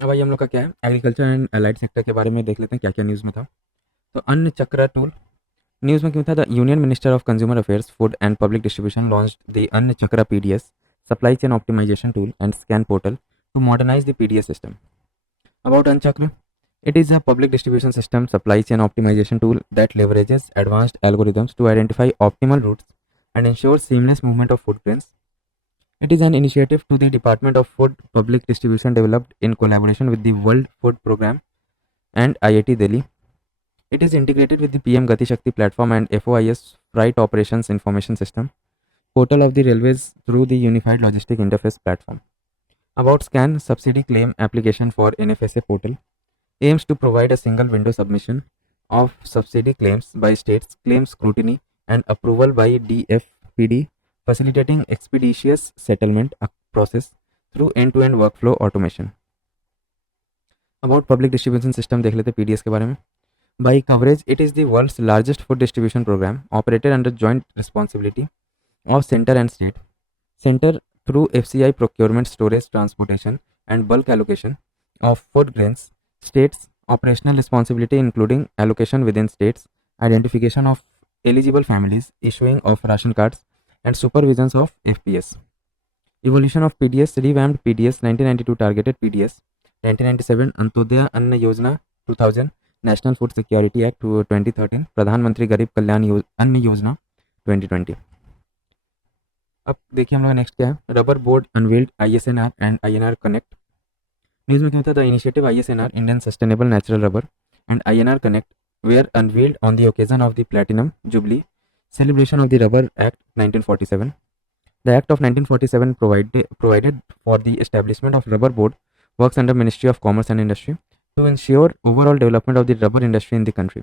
अब भाई हम लोग का क्या है, एग्रीकल्चर एंड अलाइड सेक्टर के बारे में देख लेते हैं क्या क्या न्यूज़ में था। तो अन्न चक्र टूल न्यूज़ में क्यों था, the union minister of consumer affairs food and public distribution launched the Anna Chakra PDS supply chain optimisation tool and scan portal to modernise the PDS system. About Anna Chakra, it is a public distribution system supply chain optimization tool that leverages advanced algorithms to identify optimal routes and ensure seamless movement of food grains. It is an initiative to the Department of Food Public Distribution developed in collaboration with the World Food Program and IIT Delhi. It is integrated with the PM Gati Shakti platform and FOIS Freight Operations Information System, portal of the railways through the Unified Logistic Interface platform. About Scan Subsidy Claim Application for NFSA portal aims to provide a single window submission of subsidy claims by states, claim scrutiny and approval by DFPD, facilitating expeditious settlement process through end-to-end workflow automation. About public distribution system देख लेते PDS के बारे में. By coverage, it is the world's largest food distribution program operated under joint responsibility of center and state. Center through FCI procurement, storage, transportation and bulk allocation of food grains. States operational responsibility including allocation within states, identification of eligible families, issuing of ration cards and supervisions of FPS. Evolution of PDS, revamped PDS 1992, targeted PDS 1997, Antyodaya अन्न योजना 2000, national food security act 2013, प्रधानमंत्री गरीब कल्याण अन्न योजना 2020। अब देखिए हम लोग नेक्स्ट क्या है, rubber board unveiled ISNR and INR connect. News में क्या होता था, the initiative ISNR Indian sustainable natural rubber and INR connect were unveiled on the occasion of the platinum jubilee celebration of the Rubber Act 1947. The Act of 1947 provided for the establishment of Rubber Board, works under Ministry of Commerce and Industry to ensure overall development of the rubber industry in the country.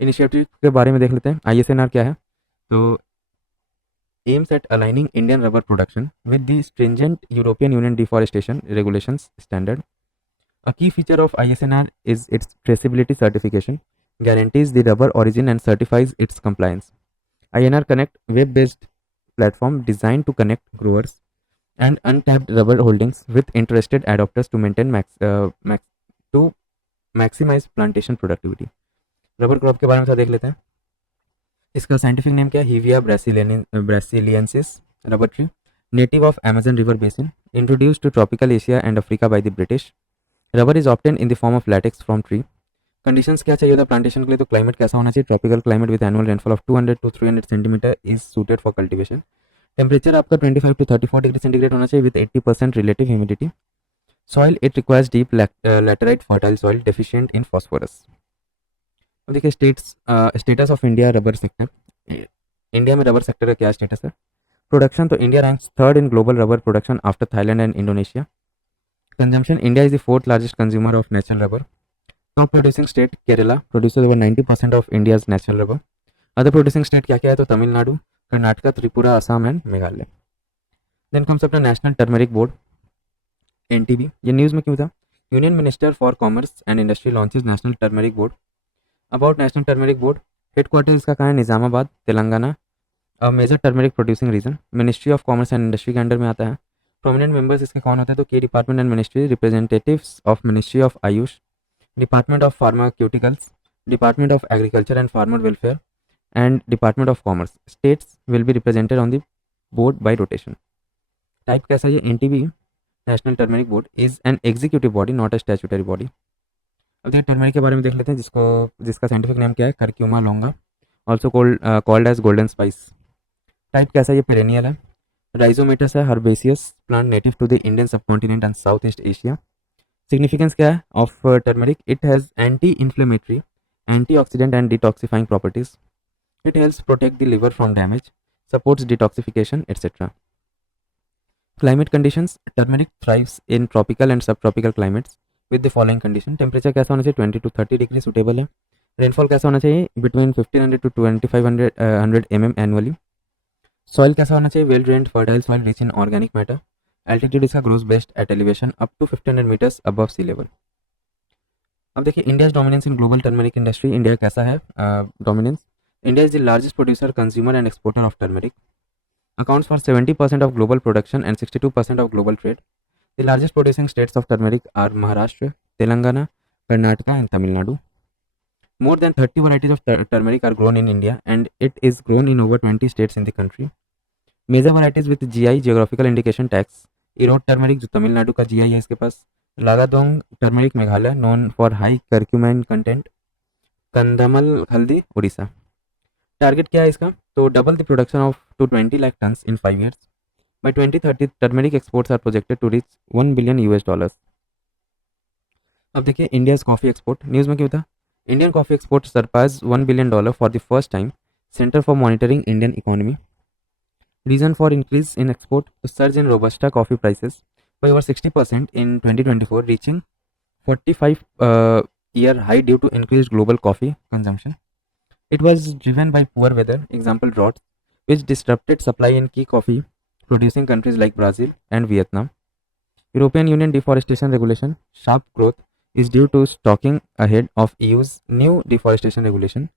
Initiative के बारे में देख लेते हैं। ISNR क्या है, तो aims at aligning Indian rubber production with the stringent European Union deforestation regulations standard. A key feature of ISNR is its traceability certification, guarantees the rubber origin and certifies its compliance. INR Connect, web-based platform designed to connect growers and untapped rubber holdings with interested adopters to maintain to maximize plantation productivity. Rubber crop के बारे में थोड़ा देख लेते हैं। इसका scientific name क्या है, Hevea brasiliensis rubber tree, native of Amazon river basin, introduced to tropical Asia and Africa by the British. Rubber is obtain in the form of latex from tree. Conditions क्या चाहिए था plantation के लिए, तो climate कैसा होना चाहिए, tropical climate with annual rainfall of 200 to 300 centimetre is suited for cultivation. Temperature आपका 25 to 34 डिग्री सेंटीग्रेड होना चाहिए with 80% relative humidity. Soil it requires deep laterite fertile soil deficient in phosphorus. अब देखिए status of India rubber sector. India में rubber sector का क्या status है, production, तो India ranks third in global rubber production after Thailand and Indonesia. Consumption, India is the fourth largest consumer of natural rubber. Top producing state Kerala produces over 90% of India's natural rubber. Other producing state क्या क्या है, तो Tamil Nadu, Karnataka, Tripura, Assam and Meghalaya. Then comes अपना national turmeric board NTB। ये न्यूज़ में क्यों था, union minister for commerce and industry launches national turmeric board. About national turmeric board, headquarter इसका कहाँ है, Nizamabad, Telangana, a major turmeric producing reason, ministry of commerce and industry के अंडर में आता है। प्रोमिनेंट मेंबर्स इसके कौन होते हैं, तो के department and ministry, representatives of ministry of Ayush, department of pharmaceuticals, department of agriculture and farmer welfare and department of commerce. States will be represented on the board bye rotation. Type कैसा है, NTB national turmeric board is an executive body not a statutory body. अब देखिए turmeric के बारे में देख लेते हैं, जिसका साइंटिफिक नेम क्या है, Curcuma longa, also called as golden spice. Type कैसा है, ये पेरेनियल है, राइजोमेटस है, herbaceous plant native to the Indian subcontinent and south east Asia. Significance क्या है of turmeric, it has anti inflammatory, antioxidant and detoxifying properties. It helps protect the liver from damage, supports detoxification etcetera. Climate conditions, turmeric thrives in tropical and sub tropical climates with the following condition. Temperature कैसा होना चाहिए, 20 to 30 degree suitable है। Rainfall कैसा होना चाहिए, between 1500 to 2500 mm annually. Soil कैसा होना चाहिए, well drained fertile soil rich in organic matter. Altitude इसका grows best at elevation up to 1500 metres above sea level. अब देखिए India's dominance in global turmeric industry. India कैसा है dominance, India is the largest producer, consumer and exporter of turmeric, accounts for 70% of global production and 62% of global trade. The largest producing states of turmeric are Maharashtra, Telangana, Karnataka and Tamil Nadu. More than 30 varieties of turmeric are grown in India and it is grown in over 20 states in the country. Major varieties with GI geographical indication tags: Erode turmeric जो तमिलनाडु का GI है इसके पास, Lakadong turmeric Meghalaya known for high curcumin content, Kandhamal haldi Orissa. Target क्या है इसका? तो double the production of to 20 lakh tons in 5 years. By 2030 turmeric exports are projected to reach $1 billion US. अब देखिए इंडियाज कॉफ़ी एक्सपोर्ट. न्यूज़ में क्यों था? Indian coffee export surpass $1 billion for the first time. Centre for monitoring Indian economy. Reason for increase in export, surge in robusta coffee prices by over 60% in 2024, reaching 45 year high due to increased global coffee consumption. It was driven by poor weather, example droughts, which disrupted supply in key coffee producing countries like Brazil and Vietnam. European Union deforestation regulation sharp growth is due to stocking ahead of EU's new deforestation regulation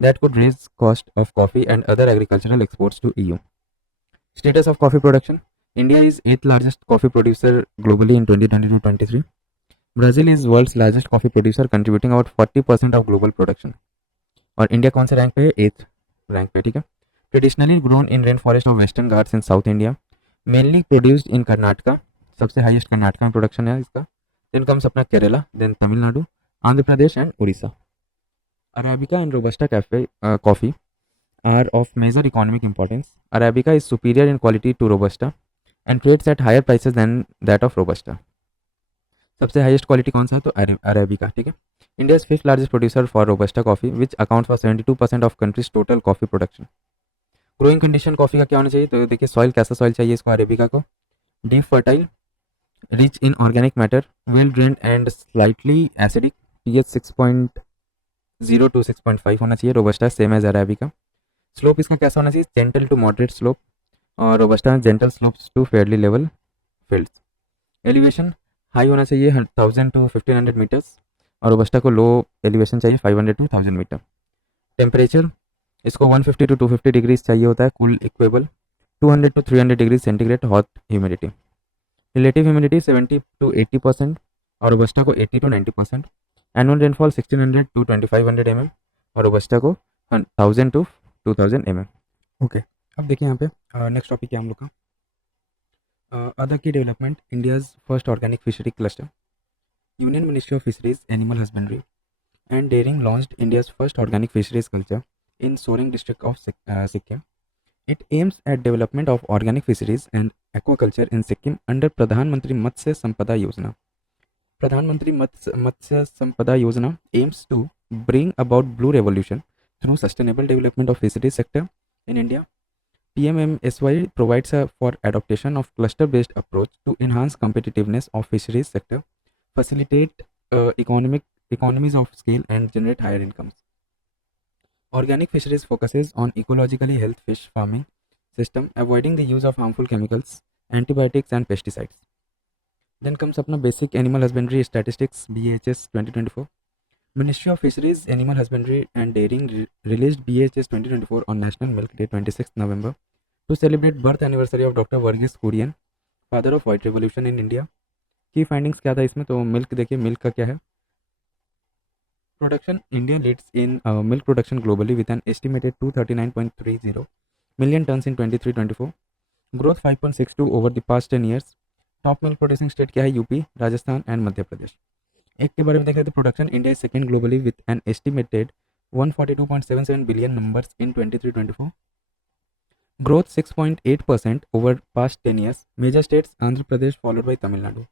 that could raise cost of coffee and other agricultural exports to EU. Status of coffee production. India is 8th largest coffee producer globally in 2022-23. Brazil is world's largest coffee producer contributing about 40% of global production. और India कौन से rank पे है? 8th rank पे. ठीक है. Traditionally grown in rain forest of western Ghats in south India, mainly produced in Karnataka. सबसे highest Karnataka में प्रोडक्शन है इसका. देन कम्स अपना Kerala, then Tamil Nadu, Andhra Pradesh and Orissa. Arabica and robusta cafe coffee are of major economic importance. Arabica is superior in quality to Robusta and trades at higher prices than that of Robusta. सबसे highest quality कौन सा है? तो arabica. ठीक है. India is fifth largest producer for robusta coffee which account for 72% of countries total coffee production. Growing condition coffee का क्या होना चाहिए? तो देखिए सॉइल कैसा सॉइल चाहिए इसको अरेबिका को? Deep fertile, rich in organic matter, well drained and slightly acidic. pH 6.0 to 6.5 होना चाहिए. Robusta same as arabica. Slope इसका कैसा होना चाहिए? जेंटल टू मॉडरेट स्लोप, और robusta gentle slopes to fairly level fields. Elevation high होना चाहिए 1000 to 1500 metres, और रोबस्टा को लो एलिवेशन चाहिए 500 to 1000 मीटर. टेम्परेचर इसको 150 to 250 डिग्रीज चाहिए होता है cool equal. 200 to 300 degree centigrade hot humidity. Relative humidity 70 to 80% और रोबस्टा को 80 to 90%. Annual rainfall 1600 to 2500 mm और रोबस्टा को 1000 to 2000 mm. ओके. अब देखिए यहाँ पे नेक्स्ट टॉपिक है हम लोग का. अदर की development. India's first organic fishery cluster. Union ministry of fisheries, animal husbandry and dairying launched India's first organic fisheries culture in Soreng district of Sikkim. It aims at development of organic fisheries and aquaculture in Sikkim under Pradhan Mantri Matsya संपदा योजना. प्रधानमंत्री मत्स्य संपदा योजना aims to bring about blue revolution through sustainable development of fisheries sector in India. PMMSY provides for adoption of cluster-based approach to enhance competitiveness of fisheries sector, facilitate economies of scale and generate higher incomes. Organic fisheries focuses on ecologically healthy fish farming system, avoiding the use of harmful chemicals, antibiotics and pesticides. Then comes अपना basic animal husbandry statistics BHS 2024. Ministry of Fisheries, Animal Husbandry and Dairying released BHS 2024 on National Milk Day 26th November to celebrate birth anniversary of Dr. Verghese Kurian, father of white revolution in India. की findings क्या था इसमें? तो milk देखिए, milk का क्या है? Production. India leads in milk production globally with an estimated 239.30 million tons in 23-24. Growth 5.62 over the past 10 years. Top milk producing state क्या है? UP, Rajasthan and Madhya Pradesh. एक के बारे में देख रहे थे. Production. India is second globally with an estimated 142.77 billion numbers in 23-24. Growth 6.8% over past 10 years. Major states Andhra Pradesh followed by Tamil Nadu.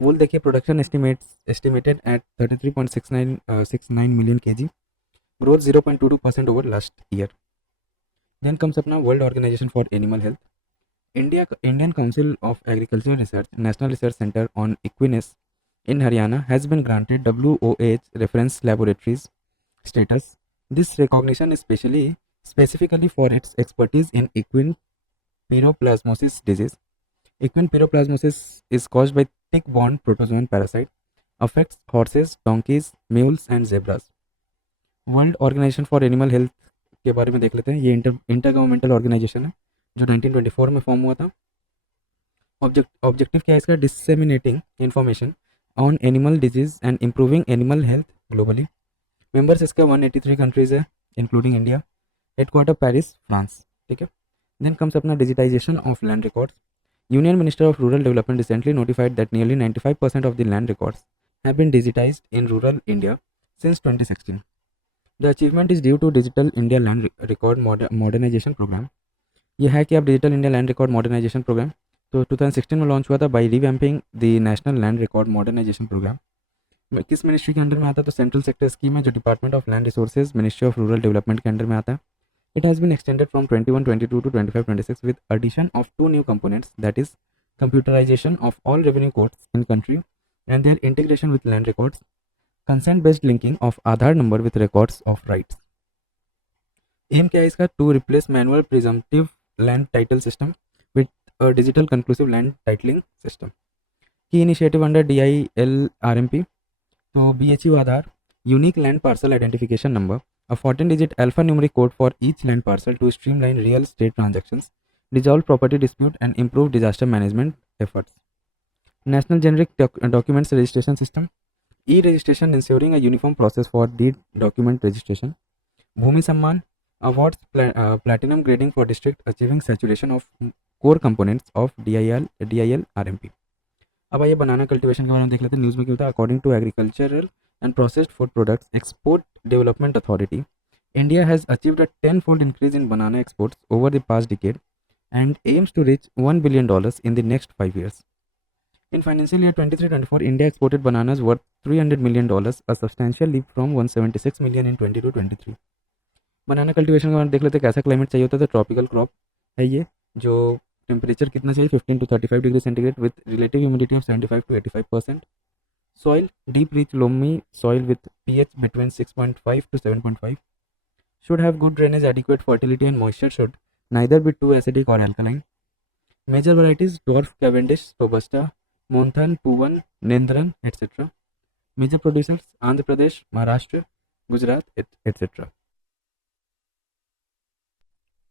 वोल देखिए, production estimated at 33.69 million kg. Growth 0.22% over last year. Then comes अपना world organisation for animal health. Indian Council of Agricultural Research National Research Center on Equines in Haryana has been granted WOH reference laboratories status. This recognition is specifically for its expertise in equine pyroplasmosis disease. Equine pyroplasmosis is caused by tick-borne protozoan parasite, affects horses, donkeys, mules and zebras. World Organization for Animal Health के बारे में देख लेते हैं. ये inter governmental organisation है जो 1924 में फॉर्म हुआ था ऑब्जेक्टिव क्या है इसका? Disseminating information on animal disease and improving animal health globally. Members इसका 183 कंट्रीज है including India. Headquarter Paris, France. ठीक है। देन कम्स अपना digitization of land records. Union Minister of Rural Development recently notified that nearly 95% of the land records have been digitized in rural India since 2016. The achievement is due to Digital India Land Record Modernization Program. ये है कि अब digital India land record modernization programme तो 2016 में launch हुआ था by revamping the national land record modernization programme. किस ministry के अंडर में आता है? तो सेंट्रल सेक्टर स्कीम है जो department of land resources ministry of rural development के अंडर में आता है। It has been extended from 21-22 to 25-26 with addition of two new components, that is computerization of all revenue codes in country and their integration with land records, consent based linking of Aadhaar number with records of rights. Aim क्या है इसका? To replace manual presumptive land title system with a digital conclusive land titling system. Key initiative under DILRMP तो BHU Aadhaar, unique land parcel identification number, a 14-digit alphanumeric code for each land parcel to streamline real estate transactions, resolve property dispute and improve disaster management efforts. National Generic Documents Registration System, e-registration ensuring a uniform process for the document registration. Bhumi Samman awards platinum grading for district achieving saturation of core components of DIL RMP. अब आइए बनाना cultivation के बारे में देख लेते हैं। News में क्या होता है? According to agricultural and processed food products export development authority, India has achieved a tenfold increase in banana exports over the past decade and aims to reach $1 billion in the next 5 years. In financial year 23-24, India exported bananas worth $300 million, a substantial leap from 176 million in 22-23. Banana cultivation के बारे में देख लेते हैं कैसा climate चाहिए होता है। तो ट्रॉपिकल क्रॉप है ये, जो टेम्परेचर कितना चाहिए? 15 to 35 degree centigrade with relative humidity of 75 to 85%. Soil, deep rich loamy soil with pH between 6.5 to 7.5. Should have good drainage, adequate fertility and moisture should neither be too acidic or alkaline. Major varieties: dwarf, Cavendish, Robusta, Monthan, Puvan, Nendran, etc. Major producers: Andhra Pradesh, Maharashtra, Gujarat, etc.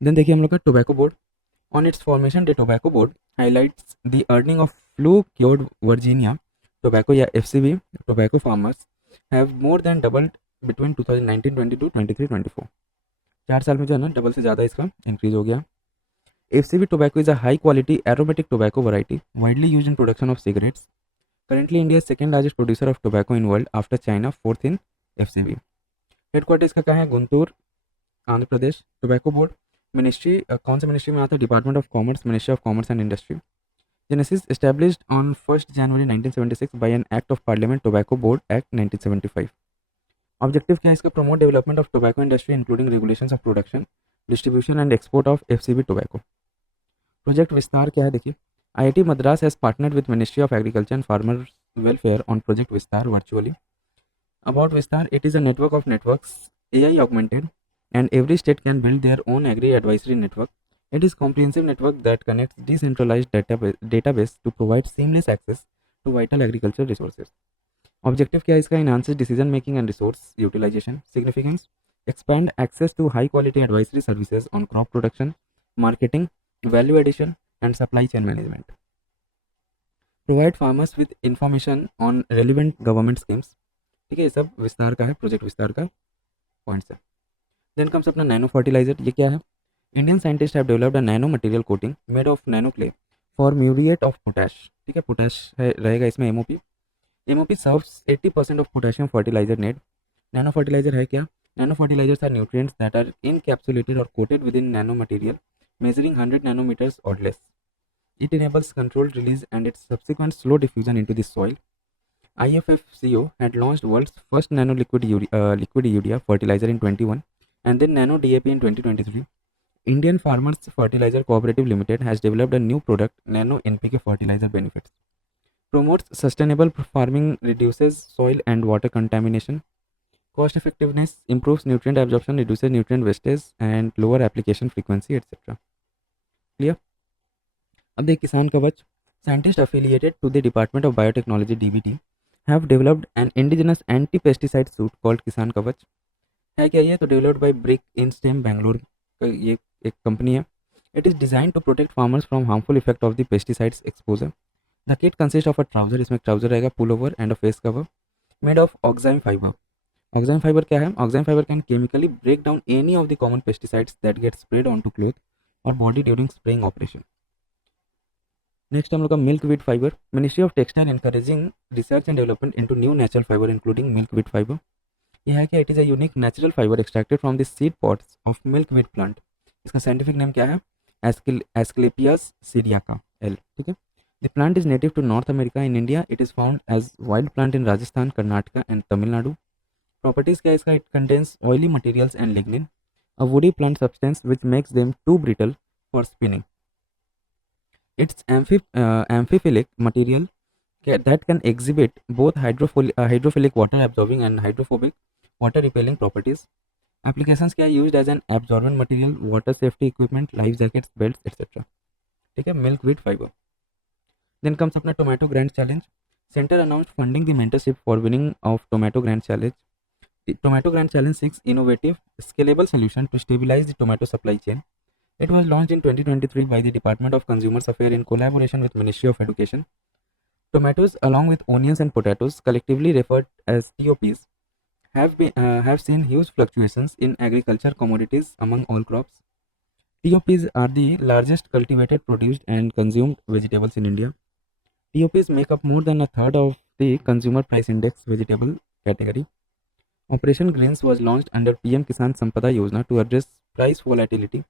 Then देखिए हम लोग का tobacco board. On its formation, the tobacco board highlights the earning of flue-cured Virginia tobacco या FCB tobacco farmers have more than doubled between 2019-22, 23-24. 4 साल में जो है ना डबल से ज़्यादा इसका इंक्रीज हो गया। FCB tobacco is a high quality aromatic tobacco variety widely used in production of cigarettes. Currently, India is second largest producer of tobacco in world after China, fourth in FCB. Headquarter इसका कहाँ है? Guntur, Andhra Pradesh. Tobacco board ministry कौन से ministry में आता है? Department of commerce, ministry of commerce and industry. Genesis established on 1st January 1976 by an Act of Parliament, Tobacco Board Act 1975. Objective क्या है इसका? Promote development of tobacco industry including regulations of production, distribution and export of FCB tobacco. Project विस्तार क्या है? देखिए, IIT Madras has partnered with Ministry of Agriculture and Farmer Welfare on Project Vistar virtually. About Vistar, it is a network of networks, AI augmented, and every state can build their own agri advisory network. It is a comprehensive network that connects decentralized database to provide seamless access to vital agricultural resources. Objective क्या है इसका? Enhances decision making and resource utilization. Significance: expand access to high quality advisory services on crop production, marketing, value addition and supply chain management. Provide farmers with information on relevant government schemes. ठीक है, ये सब विस्तार का है, project विस्तार का points है। देन कम्स अपना नैनो फर्टिलाइजर। ये क्या है? Indian scientists have developed a nano material coating made of nano clay for muriate of potash. ठीक है, पोटैश है रहेगा इसमें MOP. MOP serves 80% of potassium fertilizer need. Nano fertilizer है क्या? Nano fertilizers are nutrients that are encapsulated or coated within nano material measuring 100 nanometers or less. It enables controlled release and its subsequent slow diffusion into the soil. IFFCO had launched world's first nano liquid urea fertilizer in 21 and then nano DAP in 2023. Indian Farmers Fertilizer Cooperative Limited has developed a new product, Nano NPK Fertilizer Benefits. Promotes sustainable farming, reduces soil and water contamination. Cost effectiveness, improves nutrient absorption, reduces nutrient wastage and lower application frequency, etc. Clear? अब देखिए किसान कवच. Scientists affiliated to the Department of Biotechnology DBT have developed an indigenous anti-pesticide suit called किसान कवच. है क्या ये? तो developed by brick in stem Bangalore, ये एक कंपनी है It is designed to protect farmers from harmful effect of the pesticides exposure. The kit consists of a trouser, इसमें trouser रहेगा, pullover and a face cover made of oxime fiber. Oxime fiber क्या है? Oxime fiber can chemically break down any of the common pesticides that get sprayed onto cloth or body during spraying operation. Next हम लोग का milk wheat fibre. Ministry of textile encouraging research and development into new natural fiber including milk wheat fiber. यह है कि it is a unique natural fibre extracted from the seed pods of milk wheat plant. इसका scientific name क्या है? Asclepius सीडियाका L. ठीक है. The plant is native to north America. In India it is found as wild plant in Rajasthan, Karnataka and Tamil Nadu. Properties क्या है इसका? It contains oily materials and lignin, a woody plant substance which makes them to brittle for spinning. Its amphiphilic material that can exhibit both hydrophilic water absorbing and hydrophobic water repelling properties. Applications क्या है? Used as an absorbent material, water safety equipment, life jackets, belts, etc. ठीक है. Milk wheat fibre. Then comes अपना tomato grand challenge. Center announced funding the mentorship for winning of tomato grand challenge. The tomato grand challenge seeks innovative, scalable solution to stabilize the tomato supply chain. It was launched in 2023 by the Department of Consumer Affairs in collaboration with Ministry of Education. Tomatoes, along with onions and potatoes, collectively referred as TOPs, have seen huge fluctuations in agriculture commodities among all crops. TOPs are the largest cultivated, produced, and consumed vegetables in India. TOPs make up more than a third of the Consumer Price Index vegetable category. Operation Greens was launched under PM Kisan Sampada Yojana to address price volatility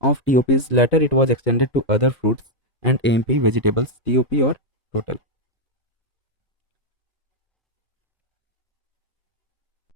of TOPs. Later it was extended to other fruits and AMP vegetables, TOP or total.